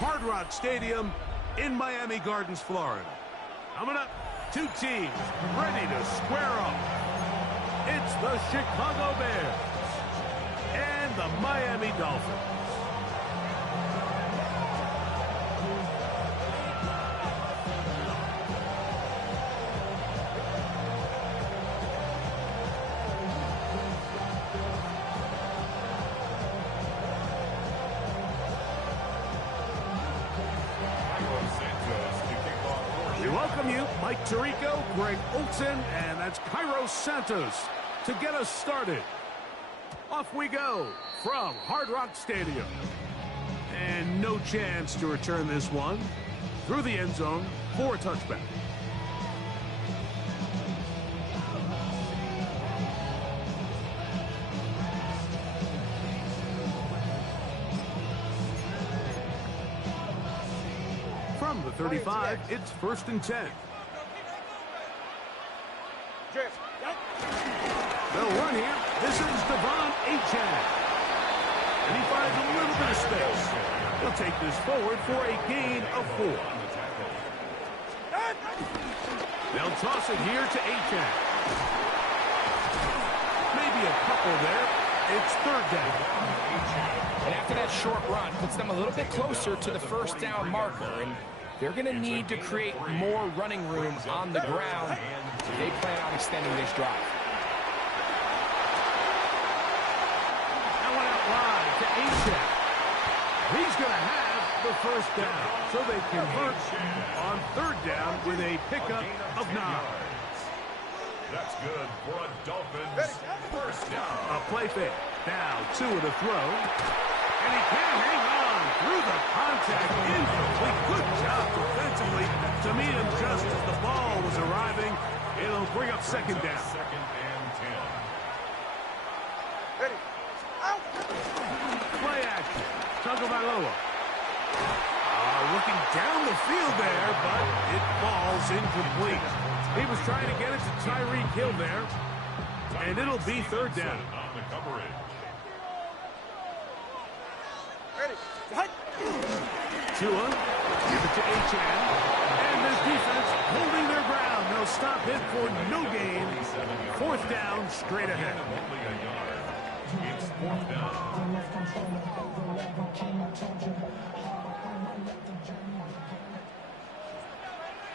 Hard Rock Stadium in Miami Gardens, Florida. Coming up, two teams ready to square up. It's the Chicago Bears and the Miami Dolphins. We welcome you, Mike Tirico, Greg Olson, and that's Cairo Santos to get us started. Off we go from Hard Rock Stadium. And no chance to return this one through the end zone for a touchback. From the 35, it's 1st and 10. They'll run here. This is Devon Achane. And he finds a little bit of space. He'll take this forward for a gain of 4. They'll toss it here to Achane. Maybe a couple there. It's 3rd down. And after that short run, puts them a little bit closer to the 1st down marker. And they're going to need to create more running room on the ground if they plan on extending this drive. That one out wide to Achane. He's going to have the 1st down. So they convert on 3rd down with a pickup of 9. That's good for a Dolphins 1st down. A play fake. Now 2 of the throw. And he can't hang on through the contact. Incomplete. Good job defensively to meet him just as the ball was arriving. It'll bring up 2nd down. 2nd and 10. Ready. Out. Play action. Tagovailoa. Looking down the field there, but it falls incomplete. He was trying to get it to Tyreek Hill there. And it'll be 3rd down. On the coverage. Ready. Tua, give it to Achane. And this defense holding their ground. They'll stop it for no gain. 4th down, straight ahead. Only a yard. It's 4th down.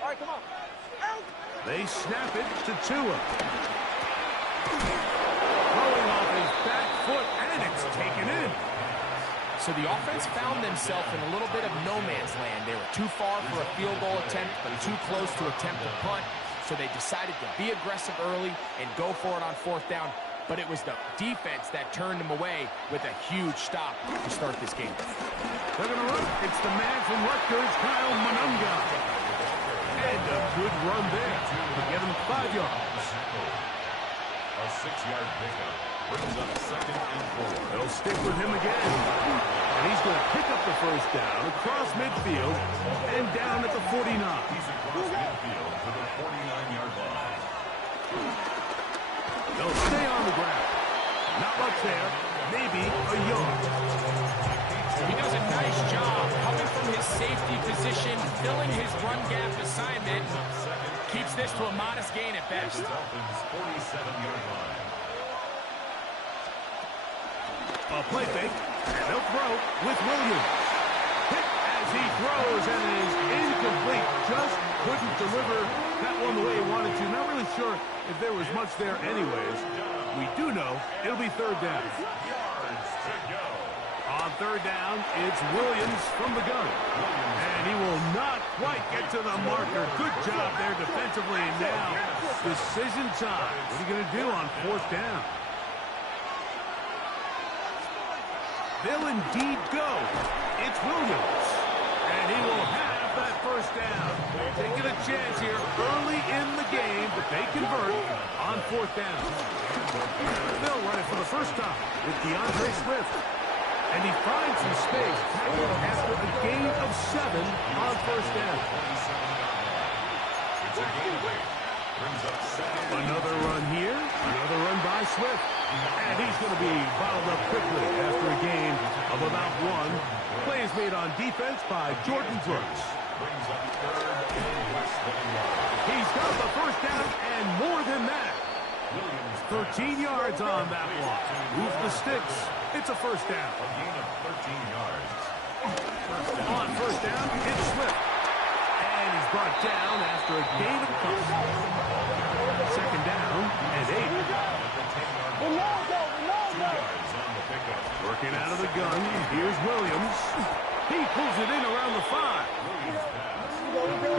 All right, come on. Out. They snap it to Tua. Throwing off his back foot, and it's taken in. So the offense found themselves in a little bit of no man's land. They were too far for a field goal attempt, but too close to attempt a punt. So they decided to be aggressive early and go for it on 4th down. But it was the defense that turned them away with a huge stop to start this game. They're going to run. It's the man from Rutgers, Kyle Monunga. And a good run there to get him 5 yards. A 6-yard pickup brings up 2nd and 4. They'll stick with him again. And he's going to pick up the 1st down across midfield and down at the 49. He's across midfield to the 49-yard line. They'll stay on the ground. Not much there. Maybe a yard. He does a nice job coming from his safety position, filling his run gap assignment. Keeps this to a modest gain at best. Dolphins 47-yard line. A play fake, and they'll throw with Williams. Hit as he throws, and it is incomplete. Just couldn't deliver that one the way he wanted to. Not really sure if there was much there anyways. We do know it'll be 3rd down. Yards to go. On 3rd down, it's Williams from the gun. And he will not quite get to the marker. Good job there defensively. And now, decision time. What are you going to do on 4th down? They'll indeed go. It's Williams. And he will have that 1st down. Taking a chance here early in the game, but they convert on 4th down. They'll run it for the 1st time with DeAndre Swift. And he finds some space tackled after a gain of 7 on 1st down. It's a gain. Brings up 2nd. Another run here. Another run by Swift. And he's going to be bottled up quickly after a game of about one. Play is made on defense by Jordan Brooks. Brings up third and less than a yard. He's got the first down and more than that. 13 yards on that one. Move the sticks. It's a first down. A gain of 13 yards. On first down, it's Swift. And he's brought down after a gain of a couple. Second down and 8. 2 yards on the pickup. Working out of the gun. Here's Williams. He pulls it in around the 5.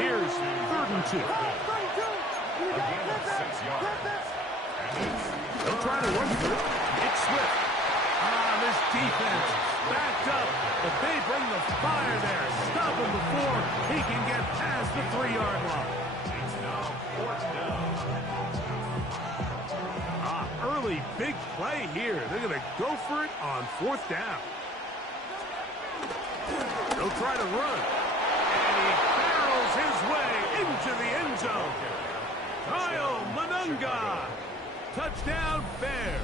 Here's 3rd and 2. A gain of 6 yards. They'll try to run for it. It's Swift. This defense backed up, but they bring the fire there. Stop him before he can get past the 3-yard line. It's now 4th down. Early big play here. They're going to go for it on 4th down. They'll try to run. And he barrels his way into the end zone. Kyle Manunga. Touchdown, Bears.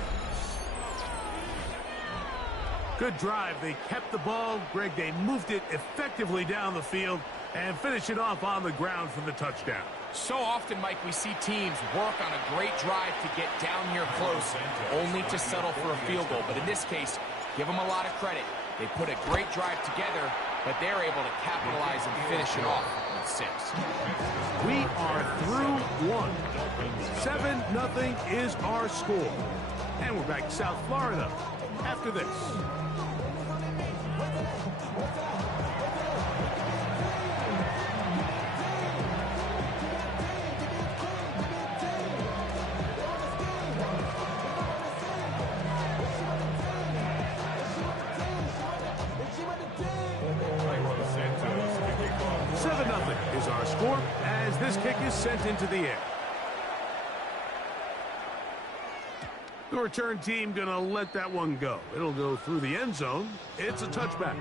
Good drive. They kept the ball. Greg, they moved it effectively down the field and finish it off on the ground for the touchdown. So often, Mike, we see teams work on a great drive to get down here close, only to settle for a field goal. But in this case, give them a lot of credit. They put a great drive together, but they're able to capitalize and finish it off with 6. We are through 1. 7-0 is our score. And we're back to South Florida after this. Is our score as this kick is sent into the air. The return team gonna let that one go. It'll go through the end zone. It's a touchback.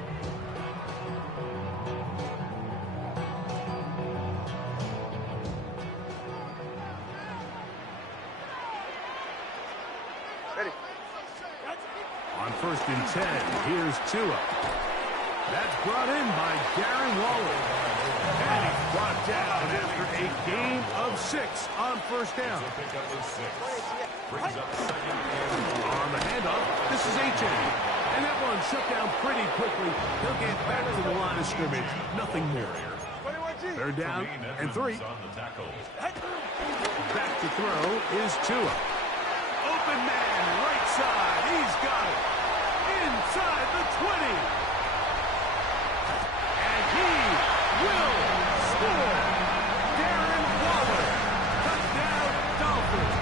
Ready. On 1st and 10, here's Tua. That's brought in by Darren Waller. And he's brought down after a gain of 6 on 1st down. Pickup is 6. Brings up 2nd and 4. On the handoff, this is H.A. And that one shut down pretty quickly. He'll get back to the line of scrimmage. Nothing more. 21G. 3rd down and 3. On the tackle. Back to throw is Tua. Open man, right side. He's got it. Inside the 20. And he will score. Darren Waller. Touchdown, Dolphins.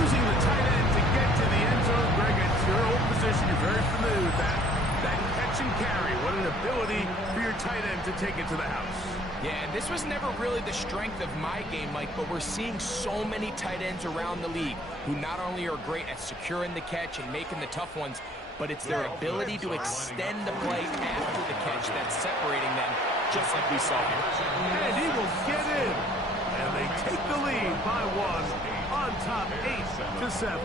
Using the tight end to get to the end zone. Greg, it's your old position. You're very familiar with that. That catch and carry. What an ability for your tight end to take it to the house. Yeah, and this was never really the strength of my game, Mike, but we're seeing so many tight ends around the league who not only are great at securing the catch and making the tough ones, but it's their ability to extend the play after the catch that's separating them, just like we saw here. And he will get in. And they take the lead by 1 on top 8-7.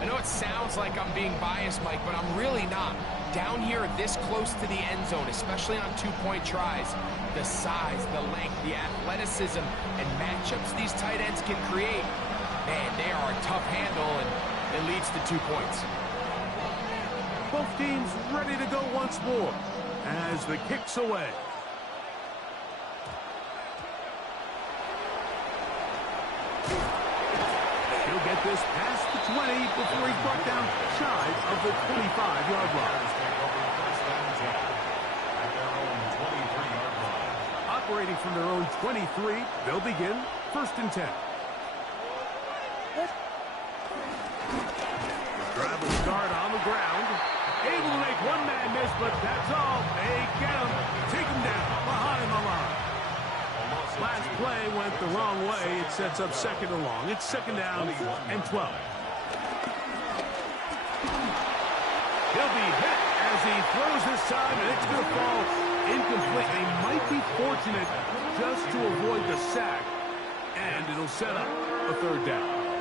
I know it sounds like I'm being biased, Mike, but I'm really not. Down here this close to the end zone, especially on 2-point tries, the size, the length, the athleticism, and matchups these tight ends can create, man, they are a tough handle, and it leads to 2 points. Both teams ready to go once more as the kick's away. He'll get this past the 20 before he's brought down shy of the 25-yard line. Operating from their own 23, they'll begin 1st and 10. Drive will start on the ground. Able to make one man miss, but that's all. They get him. Take him down behind the line. Last play went the wrong way. It sets up 2nd and long. It's 2nd down and 12. He'll be hit as he throws this time, and it's going to fall incomplete. They might be fortunate just to avoid the sack, and it'll set up a 3rd down.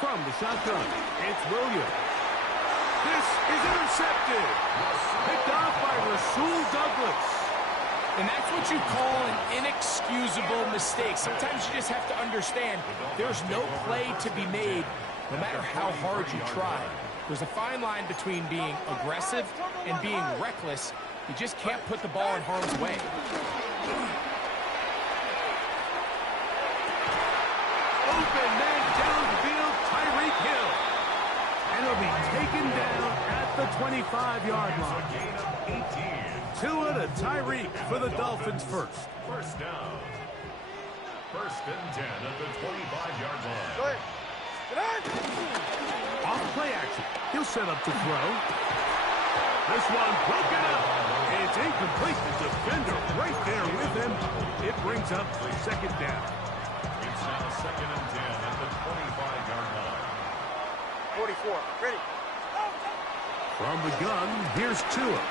From the shotgun, it's Williams. This is intercepted. Picked off by Rasul Douglas. And that's what you call an inexcusable mistake. Sometimes you just have to understand there's no play to be made, no matter how hard you try. There's a fine line between being aggressive and being reckless. You just can't put the ball in harm's way. Open man downfield, Tyreek Hill. And he'll be taken down at the 25-yard line. Tua to Tyreek for the Dolphins first. First down. First and 10 at the 25-yard line. Go ahead. Off play action. He'll set up to throw. This one broken up. It's incomplete. The defender right there with him. It brings up second down. It's now second and 10 at the 25-yard line. 44. Ready. From the gun, here's Tua.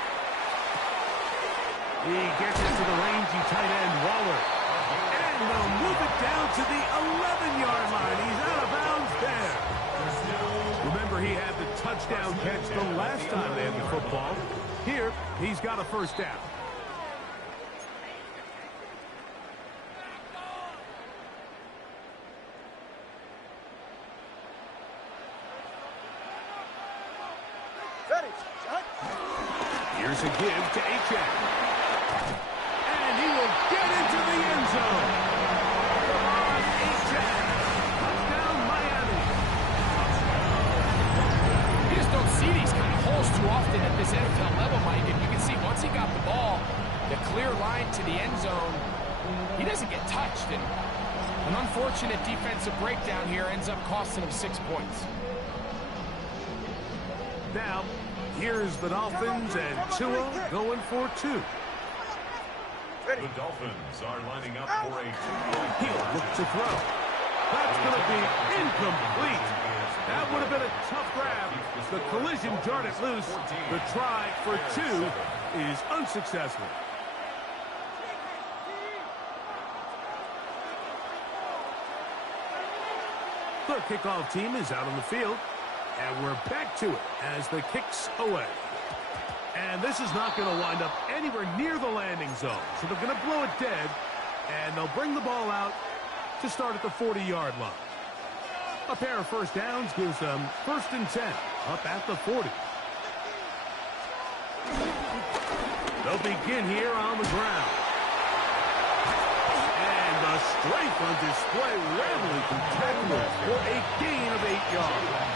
He gets it to the rangy tight end, Waller. And they'll move it down to the 11-yard line. He's out of bounds there. Remember, he had the touchdown catch the last time they had the football. Here, he's got a first down. Ready. Here's a give to Achane. And he will get into the end zone. Come on, Achane. Touchdown, Miami. You just don't see these kind of holes too often at this NFL level, Mike. And you can see once he got the ball, the clear line to the end zone, he doesn't get touched. And an unfortunate defensive breakdown here ends up costing him 6 points. Now, here's the Dolphins and Tua going for two. The Dolphins are lining up for a two-point He'll look to throw. That's going to be incomplete. That would have been a tough grab. The collision jarred it loose. The try for two is unsuccessful. The kickoff team is out on the field. And we're back to it as the kick's away. And this is not going to wind up anywhere near the landing zone. So they're going to blow it dead. And they'll bring the ball out to start at the 40-yard line. A pair of first downs gives them first and 10 up at the 40. They'll begin here on the ground. And the strength on display, rattling through tacklers for a gain of 8 yards.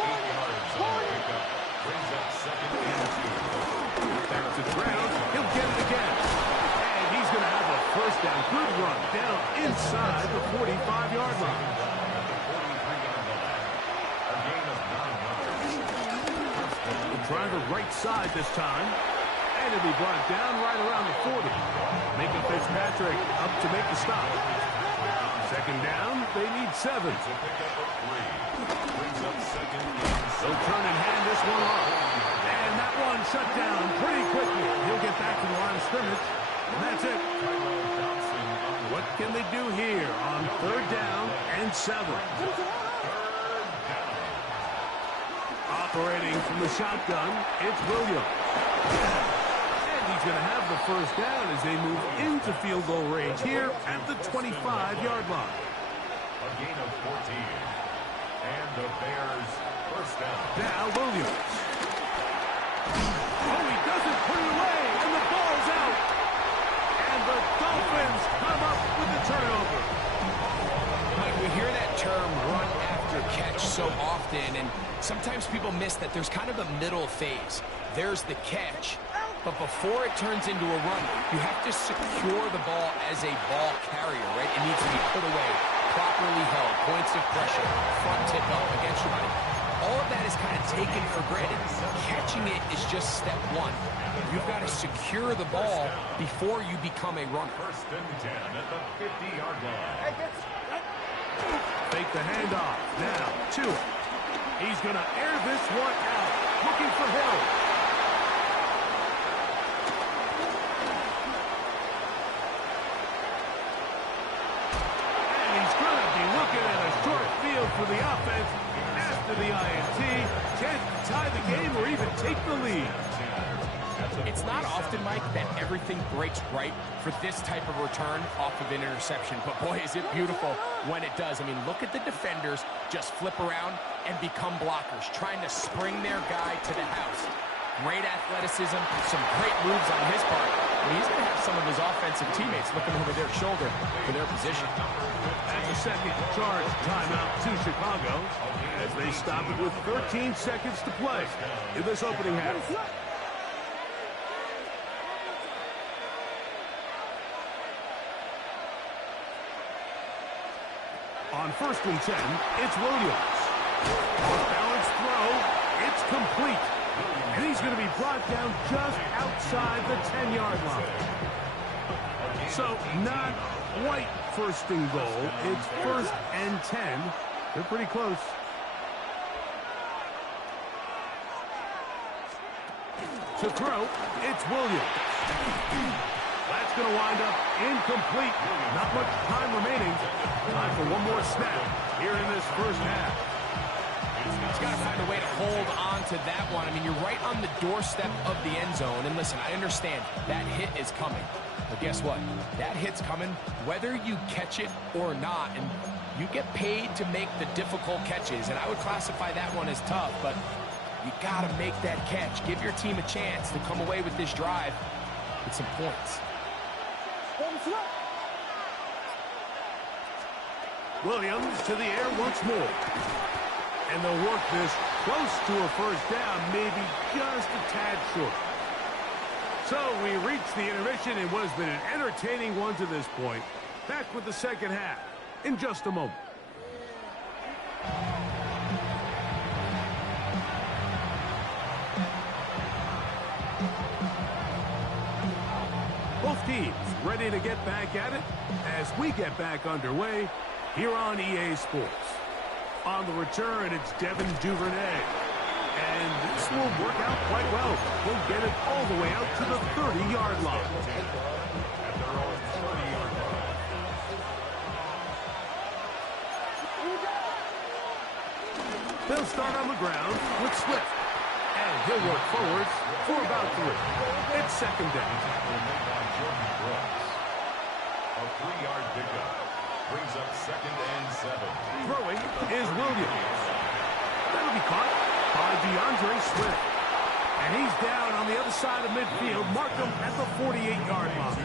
8 yards on the pickup. Brings up second and 2. Back to ground. He'll get it again. And he's going to have a first down. Good run down inside the 45-yard line. A gain of 9 yards. He'll try the right side this time. And he'll be brought down right around the 40. Micah Fitzpatrick up to make the stop. Second down, they need 7. It's a pickup of 3. Brings up second and 7. They'll turn and hand this one off. And that one shut down pretty quickly. He'll get back to the line of scrimmage. And that's it. What can they do here on third down and 7? Operating from the shotgun, it's Williams. And he's going to have the first down as they move into field goal range here at the 25-yard line. A gain of 14. And the Bears first down. Now Williams. Oh, he doesn't put it away, and the ball's out. And the Dolphins come up with the turnover. Mike, we hear that term run after catch so often, and sometimes people miss that there's kind of a middle phase. There's the catch, but before it turns into a run, you have to secure the ball as a ball carrier, right? It needs to be put away, properly held, points of pressure, front tip up against your body. All of that is kind of taken for granted. Catching it is just step one. You've got to secure the ball before you become a runner. First and 10 at the 50-yard line. Fake the handoff. Now, Tua. He's going to air this one out. Looking for Hill. And he's going to be looking at a the INT. Can't tie the game or even take the lead. It's not often, Mike, that everything breaks right for this type of return off of an interception. But, boy, is it beautiful when it does. I mean, look at the defenders just flip around and become blockers, trying to spring their guy to the house. Great athleticism, some great moves on his part. I mean, he's going to have some of his offensive teammates looking over their shoulder for their position. That's a second charge timeout to Chicago as they stop it with 13 seconds to play in this opening half. On 1st and 10, it's Williams. Off-balance throw, it's complete. And he's going to be brought down just outside the 10-yard line. So, not quite 1st and goal. It's 1st and 10. They're pretty close. To throw, it's Williams. That's going to wind up incomplete. Not much time remaining. Time for one more snap here in this first half. He's got to find a way to hold on to that one. I mean, you're right on the doorstep of the end zone. And listen, I understand that hit is coming. But guess what? That hit's coming whether you catch it or not. And you get paid to make the difficult catches. And I would classify that one as tough. But you got to make that catch. Give your team a chance to come away with this drive with some points. Williams to the air once more. And they'll work this close to a first down, maybe just a tad short. So we reach the intermission in what has been an entertaining one to this point. Back with the second half in just a moment. Both teams ready to get back at it as we get back underway here on EA Sports. On the return, it's Devin Duvernay. And this will work out quite well. He'll get it all the way out to the 30-yard line. They'll start on the ground with Swift. And he'll work forwards for about 3. It's second down. A 3-yard pickup brings up 2nd and 7. Throwing is Williams. That'll be caught by DeAndre Swift. And he's down on the other side of midfield. Mark him at the 48-yard line.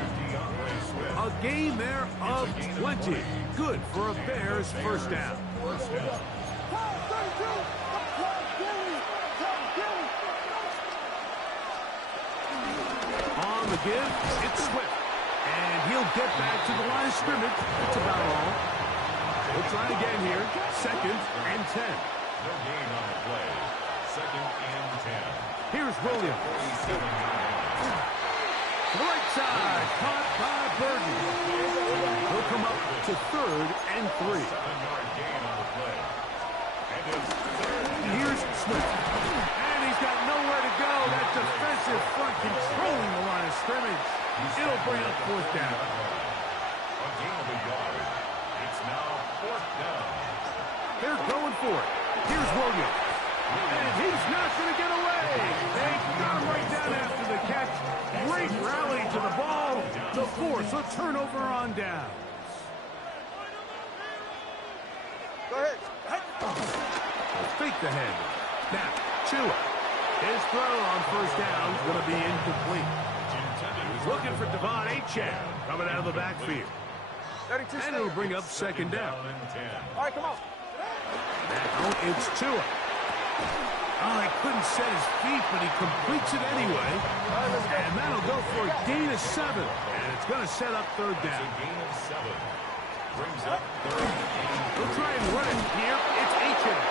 A gain there of 20. Good for a Bears first down. On the give, it's Swift. And he'll get back to the line of scrimmage. That's about all. We'll try again here. 2nd and 10. No gain on the play. 2nd and 10. Here's Williams. To the right side. Caught by Burton. He'll come up to 3rd and 3. 7-yard gain on the play. And it's 3rd. Here's Swift. And he's got nowhere to go. That defensive front controlling the line of scrimmage. It'll bring up 4th down. A gain of a yard. It's now 4th down. They're going for it. Here's Williams. And he's not going to get away. They got him right down after the catch. Great rally to the ball to force a turnover on downs. Go ahead. Fake the head. Now, Chua. His throw on first down is going to be incomplete. Looking for Devon Achane coming out of the backfield. 32 And it'll bring up 2nd down. All right, come on. Now it's Chua. Oh, he couldn't set his feet, but he completes it anyway. And that'll go for a gain of 7. And it's going to set up 3rd down. A gain of 7. Brings up 3rd. He'll try and run it here. It's Achane.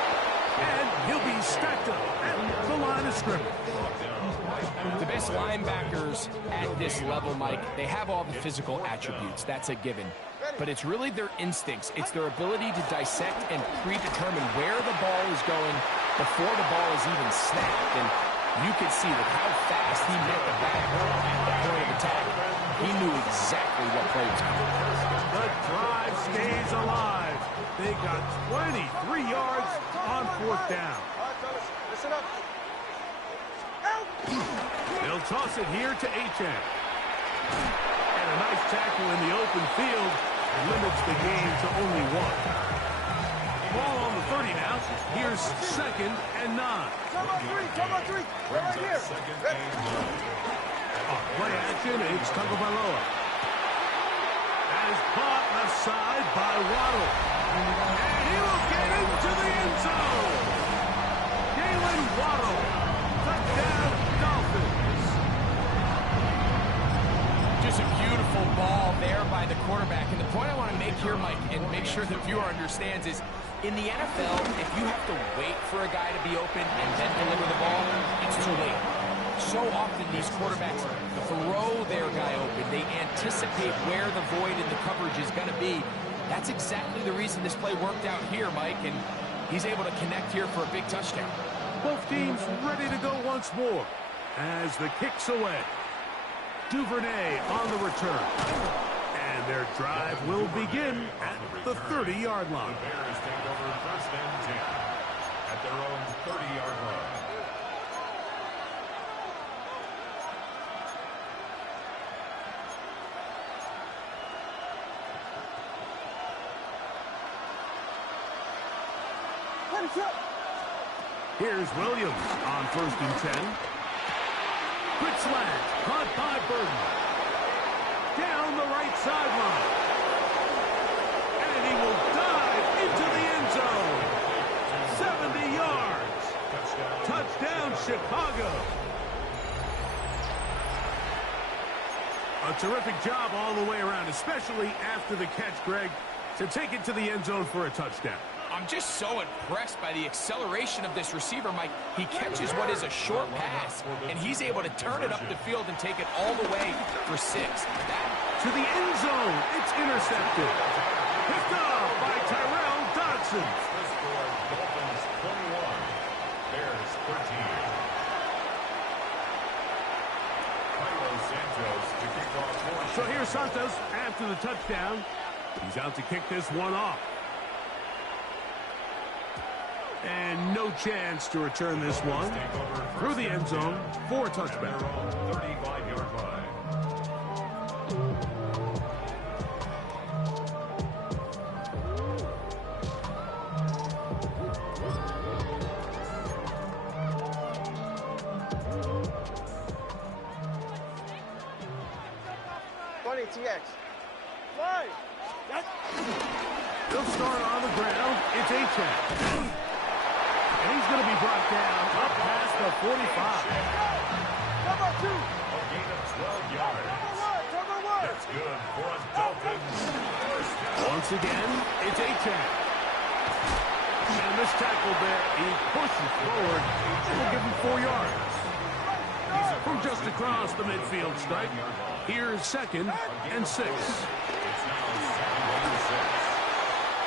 And he'll be stacked up at the line of scrimmage. The best linebackers at this level, Mike, they have all the physical attributes. That's a given. But it's really their instincts. It's their ability to dissect and predetermine where the ball is going before the ball is even snapped. And you can see that how fast he met the back at the point of attack. He knew exactly what play was coming. The drive stays alive. They got 23 yards on fourth down. All right, fellas, listen up. They'll toss it here to Achane. And a nice tackle in the open field limits the game to only one. Ball on the 30 now. Here's 2nd and 9. Come on, three. Right here. On play action, it's Tagovailoa. As caught left side by Waddle. And he will get into the end zone. Jalen Waddle. Touchdown, Dolphins. Just a beautiful ball there by the quarterback. And the point I want to make here, Mike, and make sure the viewer understands is, in the NFL, if you have to wait for a guy to be open and then deliver the ball, it's too late. So often these quarterbacks throw their guy open. They anticipate where the void in the coverage is going to be. That's exactly the reason this play worked out here, Mike, and he's able to connect here for a big touchdown. Both teams ready to go once more as the kick's away. Duvernay on the return. And their drive will begin at the 30-yard line. The Bears take over 1st and 10 at their own 30-yard line. Here's Williams on 1st and 10. Quick slant, caught by Burton. Down the right sideline. And he will dive into the end zone. 70 yards. Touchdown, Chicago. A terrific job all the way around, especially after the catch, Greg, to take it to the end zone for a touchdown. I'm just so impressed by the acceleration of this receiver, Mike. He catches what is a short pass, and he's able to turn it up the field and take it all the way for 6. To the end zone, it's intercepted. Picked off by Tyrell Dodson. The score, Dolphins 21, Bears 13. Cairo Santos to kick off. So here's Santos after the touchdown. He's out to kick this one off. And no chance to return this one through the end zone for a touchback. 35-yard line. TX. Line. They'll start on the ground. It's Achane. And he's going to be brought down up past the 45. Cover 2. A gain of 12 yards. Cover 1. That's good for us Dolphins. First down. Once again, it's Achane. And this tackle there, he pushes forward. We'll give him 4 yards. From just across the midfield stripe, here's 2nd and 6. It's now 2nd and 6.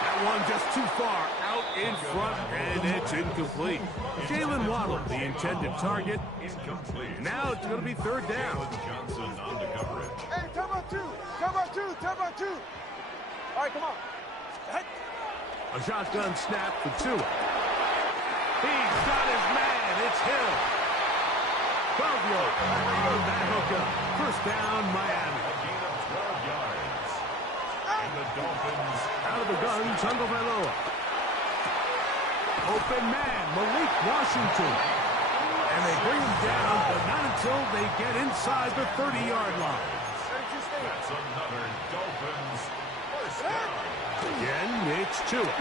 That one just too far out in front, and it's incomplete. Jalen Waddle, the intended target. Incomplete. Now it's going to be 3rd down. Johnson on the coverage. Hey, cover 2. Cover 2. Cover 2. All right, come on. A shotgun snap for Tua. He's got his man. It's Hill. 12 yards on that hookup. 1st down, Miami. A gain of 12 yards. And the Dolphins Out of the gun, Tagovailoa. Open man, Malik Washington. And they bring him down, but not until they get inside the 30-yard line. That's another Dolphins first down. Again, it's Tua.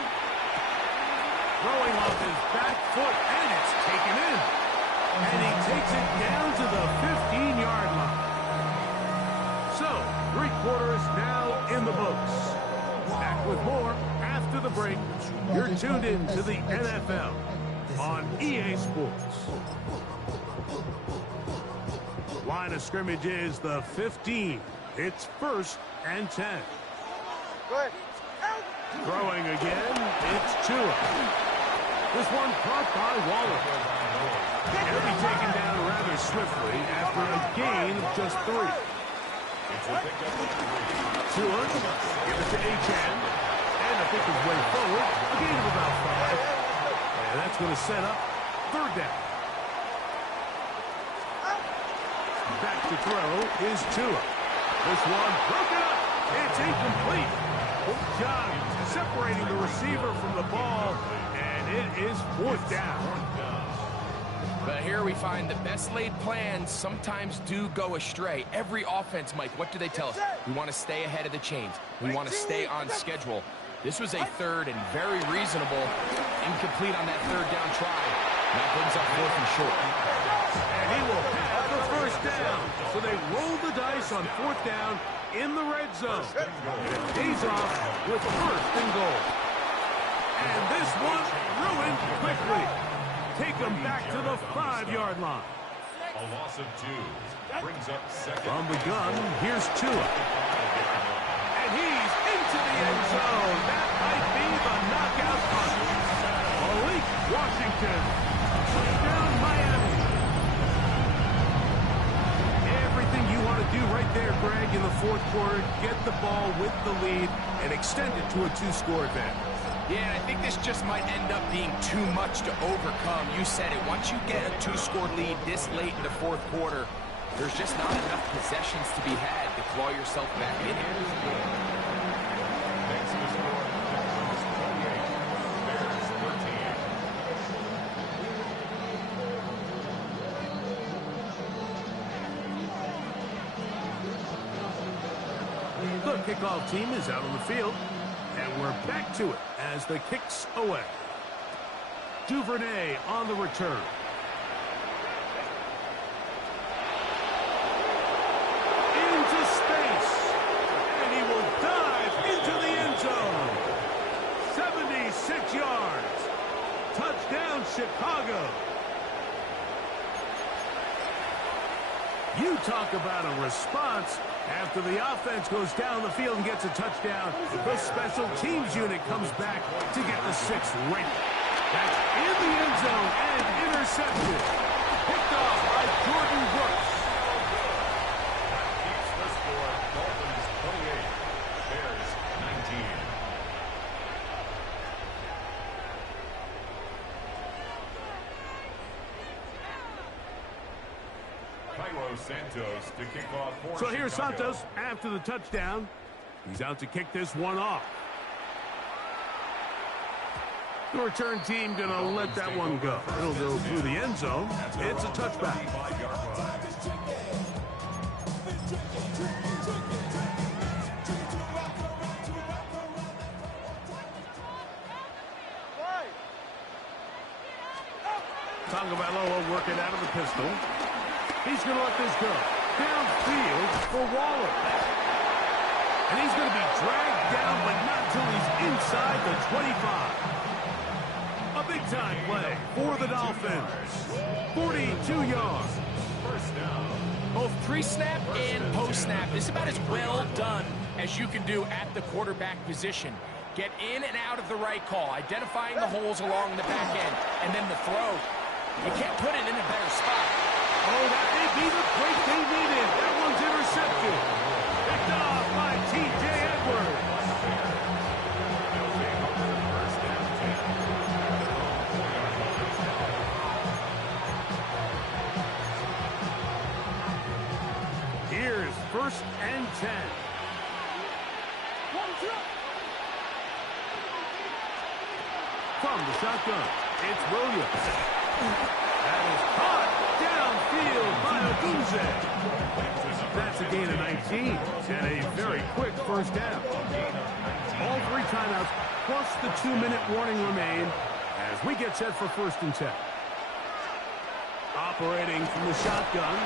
Throwing off his back foot, and it's taken in. And he takes it down to the 15-yard line. So, 3 quarters now in the books. Back with more after the break. You're tuned in to the NFL on EA Sports. Line of scrimmage is the 15. It's 1st and 10. Go ahead. Throwing again, it's Tua. This one caught by Waller. He'll be taken down rather swiftly after a gain of just 3. It's a pickup of 3. Tua, give it to Achane. And I think his way forward, a gain of about 5. And that's going to set up third down. Back to throw is Tua. This one broken up. It's incomplete. Good job separating the receiver from the ball. And it is fourth down. But here we find the best laid plans sometimes do go astray. Every offense, Mike, what do they tell us? We want to stay ahead of the chains. We want to stay on schedule. This was a third and very reasonable. Incomplete on that third down try. That brings up fourth and short. And he will have the first down. So they roll the dice on fourth down in the red zone. And it pays off with first and goal. And this one ruined quickly. Take them back to the 5-yard line. A loss of 2. Brings up second. From the gun, here's Tua. And he's into the end zone. That might be the knockout punch. Malik Washington. Touchdown, Miami. Everything you want to do right there, Greg, in the fourth quarter. Get the ball with the lead and extend it to a 2-score advantage. Yeah, and I think this just might end up being too much to overcome. You said it. Once you get a 2-score lead this late in the fourth quarter, there's just not enough possessions to be had to claw yourself back in here. Next to score, Bears 13. The kickoff team is out on the field. And we're back to it as the kick's away. Duvernay on the return. Into space. And he will dive into the end zone. 76 yards. Touchdown, Chicago. You talk about a response. After the offense goes down the field and gets a touchdown, the special teams unit comes back to get the 6th ring. That's in the end zone and intercepted. Picked off by Jordan Brooks. That keeps the score. Dolphins 28. Bears 19. Cairo Santos to kick off for So here's Chicago. Santos after the touchdown. He's out to kick this one off. The return team going to let that one go. It'll go through the end zone. It's a touchback. 5-yard line. Tagovailoa working out of the pistol. He's going to let this go. Downfield for Waller. And he's going to be dragged down, but not till he's inside the 25. A big-time play for the Dolphins. 42 yards. First down. Both pre-snap and post-snap. It's about as well done as you can do at the quarterback position. Get in and out of the right call, identifying the holes along the back end, and then the throw. You can't put it in a better spot. Oh, that may be the break they needed. That one's intercepted. Picked off by T.J. Edwards. First down 10. Here's first and 10. From the shotgun, it's Williams. That is caught downfield by Aguze. That's a gain of 19 and a very quick first down. All 3 timeouts plus the 2-minute warning remain as we get set for first and 10. Operating from the shotgun.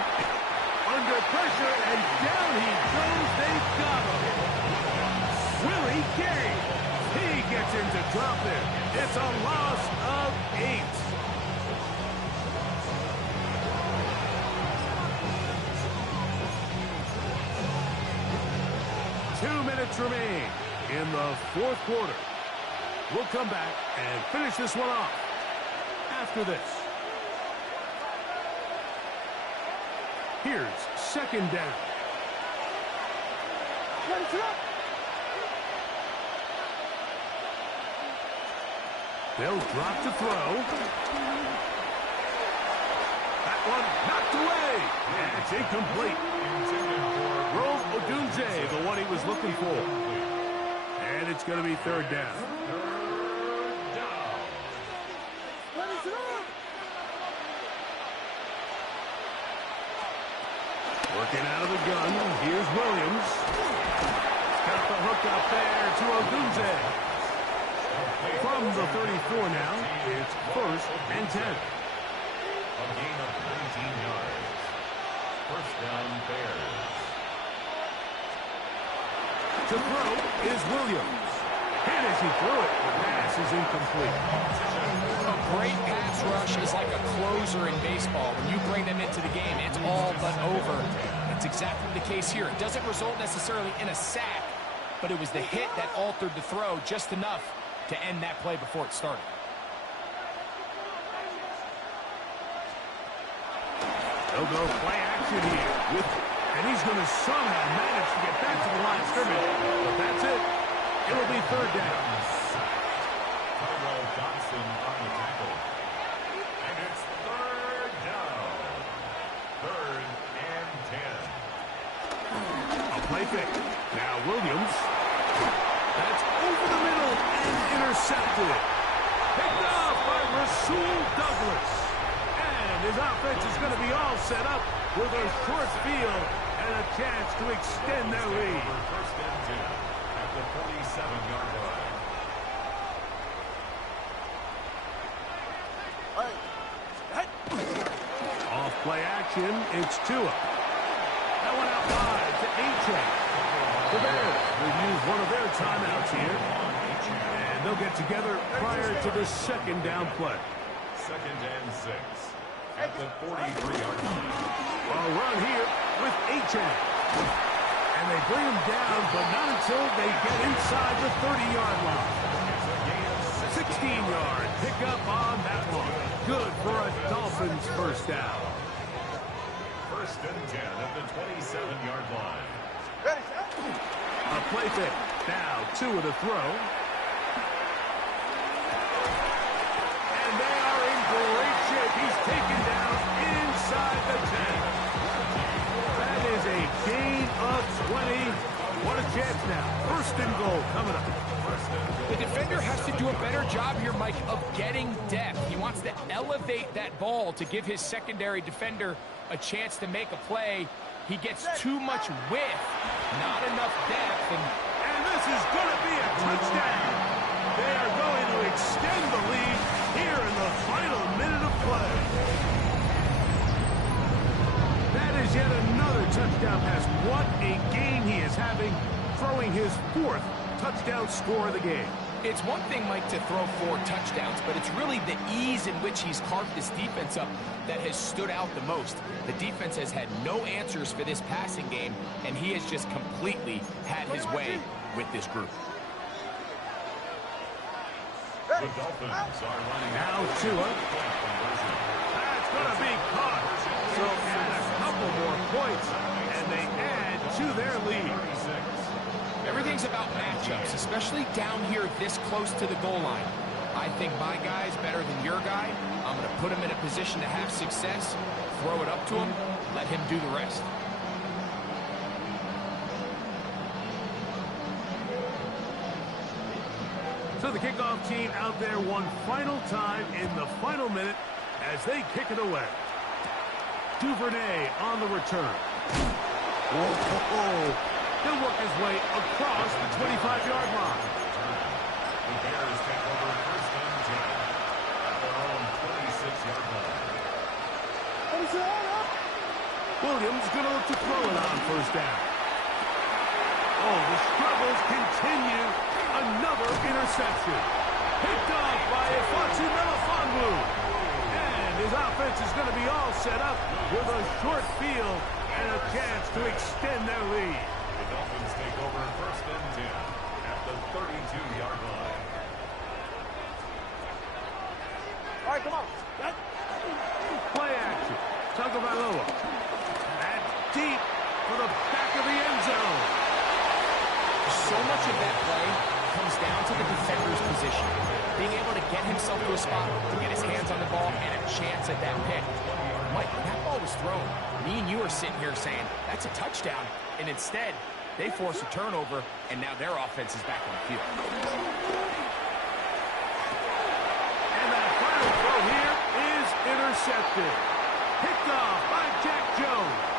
Under pressure, and down he goes. They've got him. Willie Gay. He gets him to drop it. It's a loss of 8. Two minutes remain in the fourth quarter. We'll come back and finish this one off after this. Here's second down. They'll drop to throw. That one knocked away. And it's incomplete. Rove Odunze, the one he was looking for. And it's going to be third down. Working out of the gun. Here's Williams. He's got the hook up there to Odunze. From the 34 now, it's 1st and 10. A gain of 19 yards. First down, Bears. To throw is Williams. And as he threw it, the pass is incomplete. A great pass rush is like a closer in baseball. When you bring them into the game, it's all but over. That's exactly the case here. It doesn't result necessarily in a sack, but it was the hit that altered the throw just enough to end that play before it started. They'll go play action here. And he's going to somehow manage to get back to the line of scrimmage. But that's it. It'll be third down. Tyrell Dodson on the tackle. And it's third down. 3rd and 10. A play fake. Now Williams. That's over the middle and intercepted. Picked off by Rasul Douglas. And his offense is going to be all set up with a short field and a chance to extend their lead. First and 10 at the 47-yard line. Off play action, it's Tua. That one out wide to A-Train. The Bears will use one of their timeouts here. And they'll get together prior to the second down play. 2nd and 6 at the 43-yard line. A run here with A-Train. And they bring him down, but not until they get inside the 30-yard line. 16-yard pickup on that one. Good for a Dolphins first down. 1st and 10 at the 27-yard line. A play fake. Now Tua to throw. And they are in great shape. He's taken down inside the 10. That is a gain of 20. What a chance now. 1st and goal coming up. The defender has to do a better job here, Mike, of getting depth. He wants to elevate that ball to give his secondary defender a chance to make a play. He gets too much width, not enough depth. And this is going to be a touchdown. They are going to extend the lead here in the final minute of play. That is yet another touchdown pass. What a game he is having, throwing his 4th touchdown score of the game. It's one thing, Mike, to throw 4 touchdowns, but it's really the ease in which he's carved this defense up that has stood out the most. The defense has had no answers for this passing game, and he has just completely had his way with this group. The Dolphins are running Now Tua. That's going to be caught. So add a couple more points, and they add to their lead. Everything's about matchups, especially down here this close to the goal line. I think my guy's better than your guy. I'm going to put him in a position to have success, throw it up to him, let him do the rest. So the kickoff team out there one final time in the final minute as they kick it away. Duvernay on the return. Whoa. He'll work his way across the 25-yard line. The Bears take over 1st and 10 at their own 26-yard line. Williams going to look to throw it on 1st down. Oh, the struggles continue. Another interception. Picked off by Ifansu Melifonwu. And his offense is going to be all set up with a short field and a chance to extend their lead. The Dolphins take over 1st and 10 at the 32-yard line. All right, come on. Play action. Tagovailoa. That's deep for the back of the end zone. So much of that play comes down to the defender's position. Being able to get himself to a spot, to get his hands on the ball, and a chance at that pick. Mike, when that ball was thrown, me and you are sitting here saying, that's a touchdown. And instead, they force a turnover, and now their offense is back on the field. And that final throw here is intercepted. Picked off by Jack Jones.